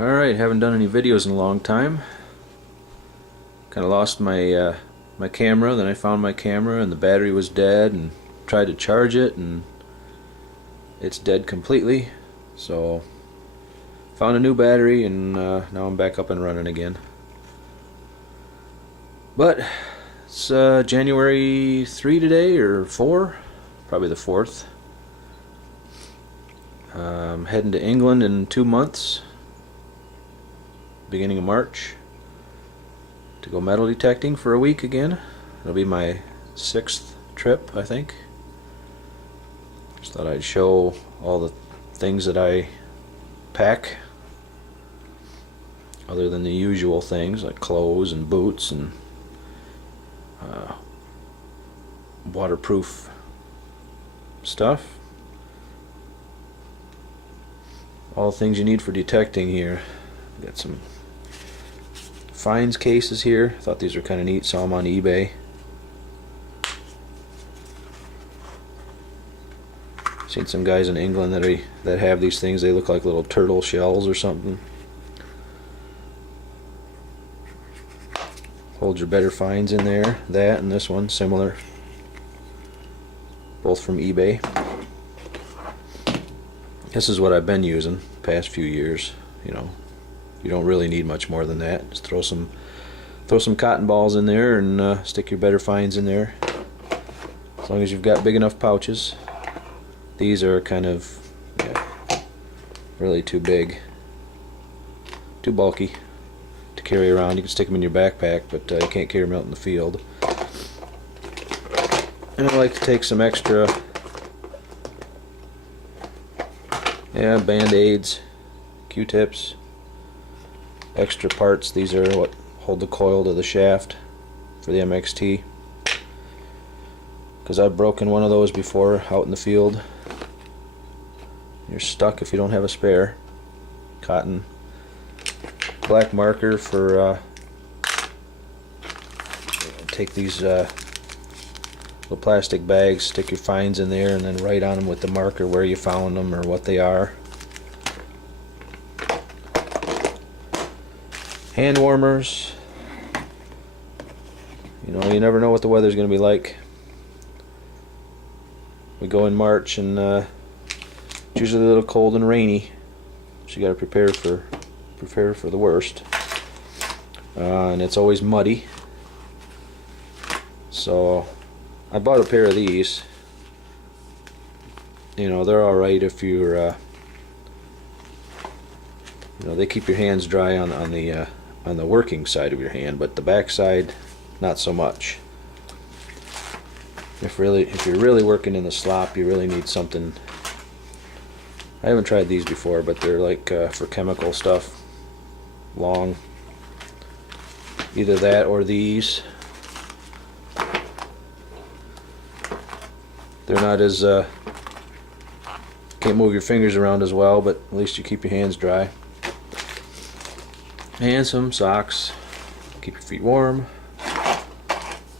Alright, haven't done any videos in a long time. Kind of lost my my camera, then I found my camera and the battery was dead and tried to charge it and it's dead completely. So found a new battery and now I'm back up and running again. But it's January 3 today, or 4? Probably the 4th. I'm heading to England in 2 months. Beginning of March, to go metal detecting for a week again. It'll be my 6th trip, I think. Just thought I'd show all the things that I pack, other than the usual things like clothes and boots and waterproof stuff. All the things you need for detecting here. Got some fines cases here. Thought these were kind of neat. Saw them on eBay. Seen some guys in England that have these things. They look like little turtle shells or something. Hold your better finds in there. That and this one similar. Both from eBay. This is what I've been using the past few years. You know, you don't really need much more than that. Just throw some cotton balls in there and stick your better finds in there. As long as you've got big enough pouches. These are kind of really too big, too bulky to carry around. You can stick them in your backpack, but you can't carry them out in the field. And I like to take some extra band-aids, Q-tips, extra parts. These are what hold the coil to the shaft for the MXT, because I've broken one of those before out in the field. You're stuck if you don't have a spare. Cotton, black marker for take these little plastic bags, stick your finds in there, and then write on them with the marker where you found them or what they are. Hand warmers. You know, you never know what the weather's going to be like. We go in March and it's usually a little cold and rainy, so you got to prepare for the worst. And it's always muddy. So I bought a pair of these. You know, they're all right if you're you know, they keep your hands dry on the working side of your hand, but the back side not so much. If you're really working in the slop, you really need something. I haven't tried these before, but they're like for chemical stuff. Long. Either that or these. They're not as can't move your fingers around as well, but at least you keep your hands dry. And some socks, keep your feet warm.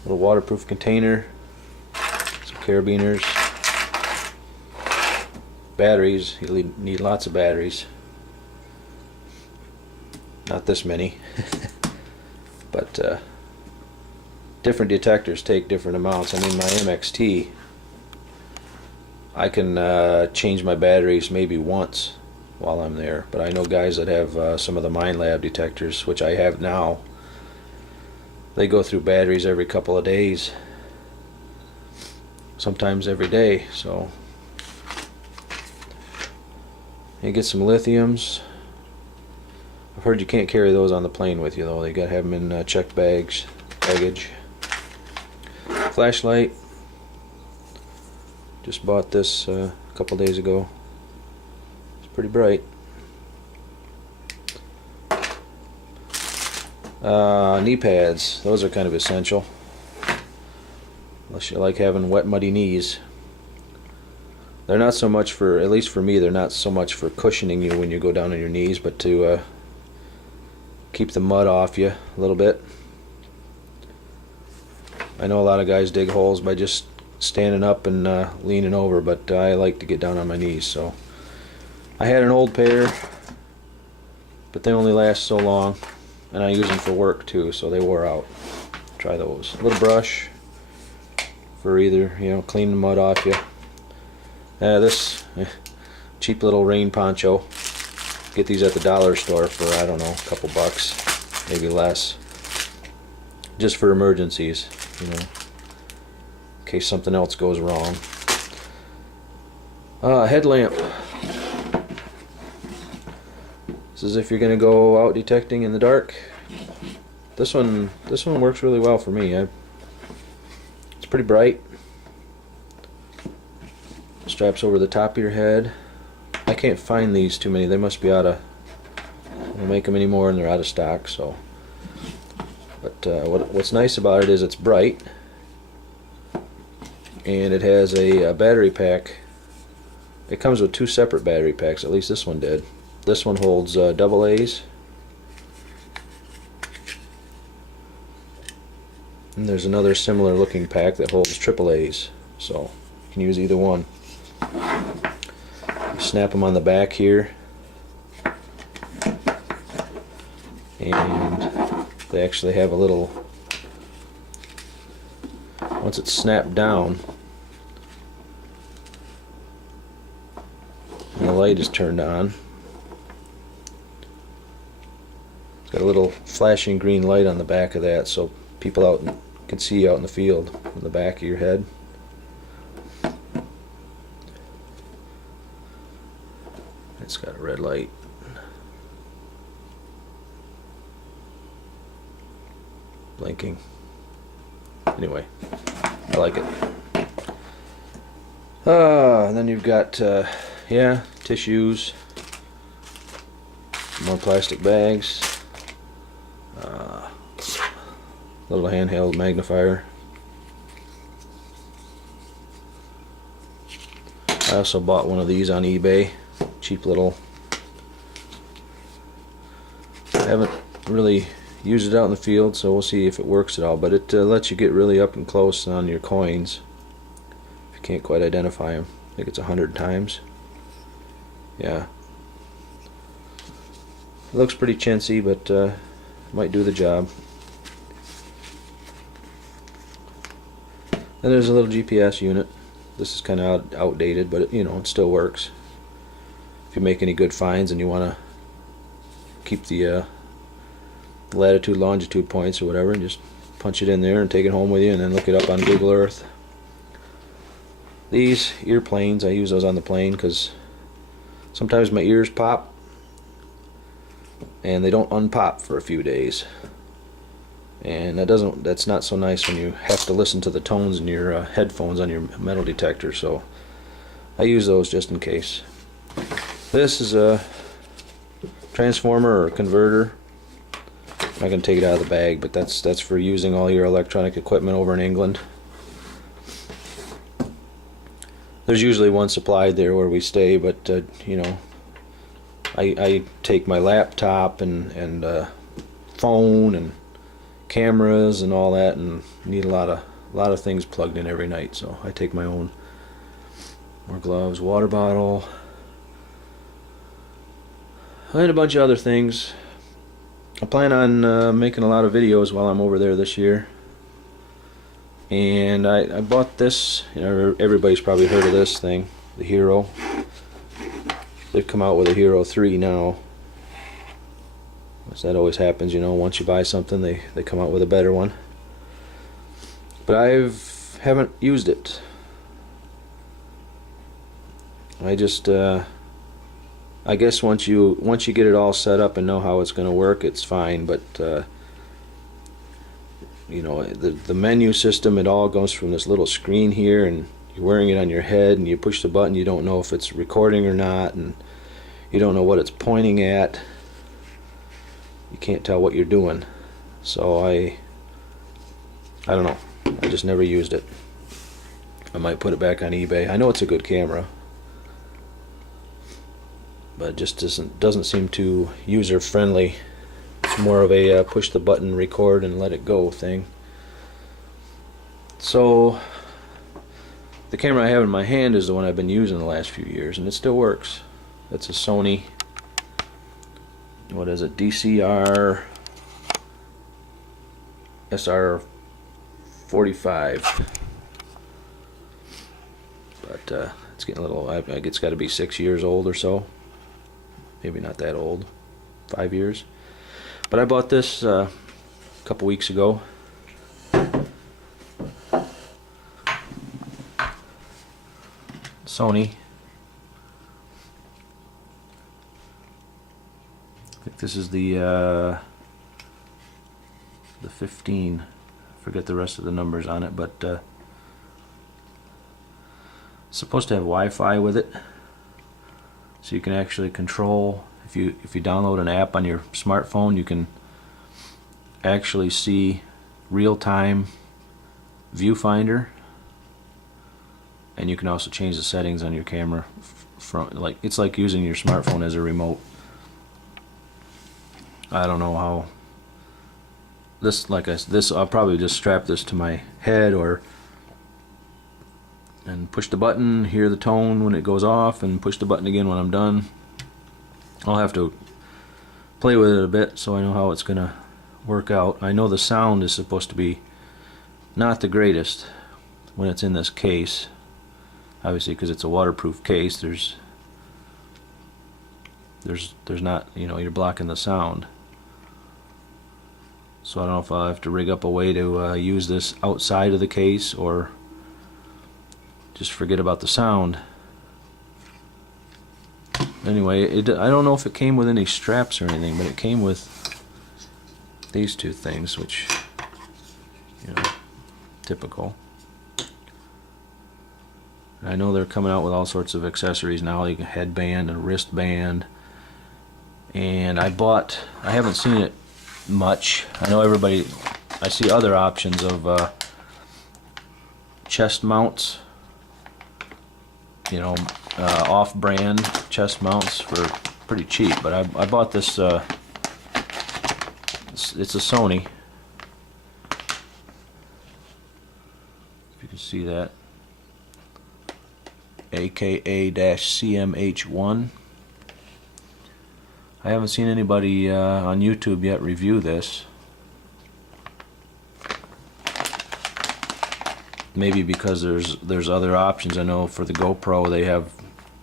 Little waterproof container. Some carabiners. Batteries, you need lots of batteries. Not this many. But different detectors take different amounts. I mean, my MXT, I can change my batteries maybe once while I'm there, but I know guys that have some of the Minelab detectors, which I have now. They go through batteries every couple of days, sometimes every day. So you get some lithiums. I've heard you can't carry those on the plane with you though. You gotta have them in checked baggage. Flashlight. Just bought this a couple days ago. It's pretty bright. Knee pads. Those are kind of essential. Unless you like having wet, muddy knees. They're not so much for, at least for me, they're not so much for cushioning you when you go down on your knees, but to keep the mud off you a little bit. I know a lot of guys dig holes by just standing up and leaning over, but I like to get down on my knees. So I had an old pair, but they only last so long, and I use them for work too, so they wore out. Try those. A little brush for either, you know, clean the mud off you. This cheap little rain poncho. Get these at the dollar store for, I don't know, a couple bucks, maybe less. Just for emergencies, you know, in case something else goes wrong. Headlamp. This is if you're gonna go out detecting in the dark. This one works really well for me. It's pretty bright. Straps over the top of your head. I can't find these too many. They must be out of. They don't make them anymore, and they're out of stock. So, but what's nice about it is it's bright, and it has a battery pack. It comes with 2 separate battery packs. At least this one did. This one holds double A's, and there's another similar looking pack that holds triple A's. So you can use either one. Snap them on the back here, and they actually have a little, once it's snapped down and the light is turned on, it's got a little flashing green light on the back of that, so people out can see out in the field on the back of your head. It's got a red light. Blinking. Anyway, I like it. And then you've got, yeah, tissues, more plastic bags, little handheld magnifier. I also bought one of these on eBay. Cheap little. I haven't really used it out in the field, so we'll see if it works at all, but it lets you get really up and close on your coins if you can't quite identify them. I think it's 100 times. Yeah, it looks pretty chintzy, but might do the job. Then there's a little GPS unit. This is kind of outdated, but it, you know, it still works. If you make any good finds and you want to keep the latitude, longitude points or whatever, and just punch it in there and take it home with you, and then look it up on Google Earth. These ear planes, I use those on the plane because sometimes my ears pop and they don't unpop for a few days, and that's not so nice when you have to listen to the tones in your headphones on your metal detector. So I use those just in case. This is a transformer or converter. I'm not going to take it out of the bag, but that's for using all your electronic equipment over in England. There's usually one supplied there where we stay, but you know, I take my laptop and phone and cameras and all that, and need a lot of things plugged in every night. So I take my own. More gloves, water bottle, and a bunch of other things. I plan on making a lot of videos while I'm over there this year. And I bought this, you know, everybody's probably heard of this thing, the Hero. They've come out with a Hero 3 now. As that always happens, you know, once you buy something, they come out with a better one. But haven't used it. I just I guess once you get it all set up and know how it's going to work, it's fine. But you know, the menu system, it all goes from this little screen here, and you're wearing it on your head, and you push the button, you don't know if it's recording or not, and you don't know what it's pointing at. You can't tell what you're doing. So I don't know. I just never used it. I might put it back on eBay. I know it's a good camera, but it just doesn't seem too user friendly. It's more of a push the button, record, and let it go thing. So the camera I have in my hand is the one I've been using the last few years, and it still works. It's a Sony what is it, DCR SR 45, but it's getting a little, I think it's got to be 6 years old or so, maybe not that old, 5 years. But I bought this a couple weeks ago. Sony. I think this is the 15. I forget the rest of the numbers on it, but it's supposed to have Wi-Fi with it, so you can actually control. If you download an app on your smartphone, you can actually see real-time viewfinder, and you can also change the settings on your camera from, like, it's like using your smartphone as a remote. I don't know how this, like this, I'll probably just strap this to my head and push the button, hear the tone when it goes off, and push the button again when I'm done. I'll have to play with it a bit so I know how it's gonna work out. I know the sound is supposed to be not the greatest when it's in this case, obviously, because it's a waterproof case. There's not, you know, you're blocking the sound. So I don't know if I'll have to rig up a way to use this outside of the case, or just forget about the sound. Anyway, I don't know if it came with any straps or anything, but it came with these two things, which, you know, typical. I know they're coming out with all sorts of accessories now, like a headband and a wristband. And I haven't seen it much. I know I see other options of chest mounts, you know, off-brand chest mounts for pretty cheap, but I bought this, it's a Sony, if you can see that, AKA-CMH1. I haven't seen anybody on YouTube yet review this. Maybe because there's other options. I know for the GoPro they have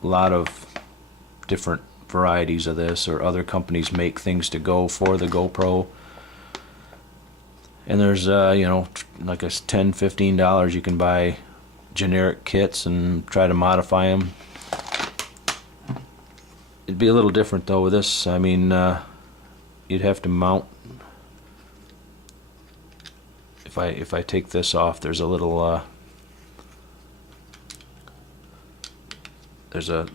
a lot of different varieties of this, or other companies make things to go for the GoPro. And there's you know, like $10-15 you can buy generic kits and try to modify them. It'd be a little different though with this. I mean, you'd have to mount. If I take this off, there's a little there's a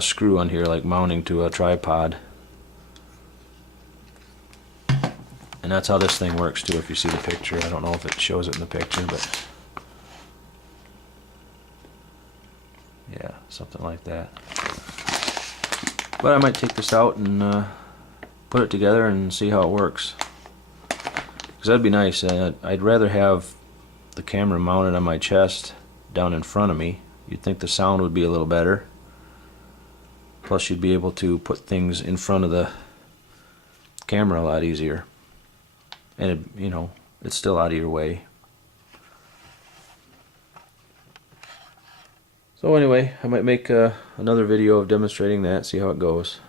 screw on here, like mounting to a tripod, and that's how this thing works too. If you see the picture, I don't know if it shows it in the picture, but yeah, something like that. But I might take this out and put it together and see how it works, because that'd be nice. I'd rather have the camera mounted on my chest down in front of me. You'd think the sound would be a little better. Plus you'd be able to put things in front of the camera a lot easier. And it, you know, it's still out of your way. So anyway, I might make another video of demonstrating that, see how it goes.